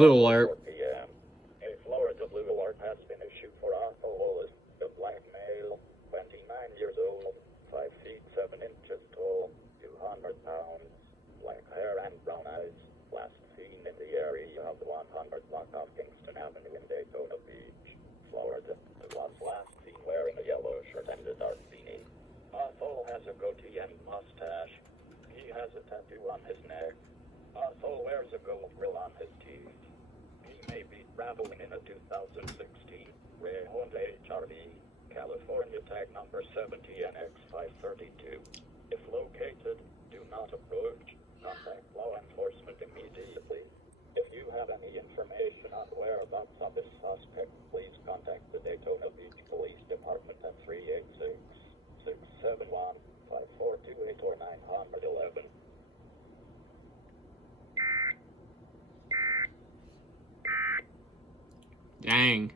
Blue alert. 4 p.m. A Florida blue alert has been issued for Arthur Wallace, a black male, 29 years old, 5 feet 7 inches tall, 200 pounds, black hair and brown eyes, last seen in the area of 100 block of Kingston Avenue in Daytona Beach, Florida. He was last seen wearing a yellow shirt and a dark beanie. Arthur has a goatee and mustache. He has a tattoo on his neck. Arthur wears a gold grill on his teeth. He may be traveling in a 2016 Honda HRV, California tag number 70NX532. If located, do not approach. Contact law enforcement immediately. If you have any information on whereabouts of this suspect, please contact the Daytona Beach Police Department at 386-671-5428 or 911. Dang.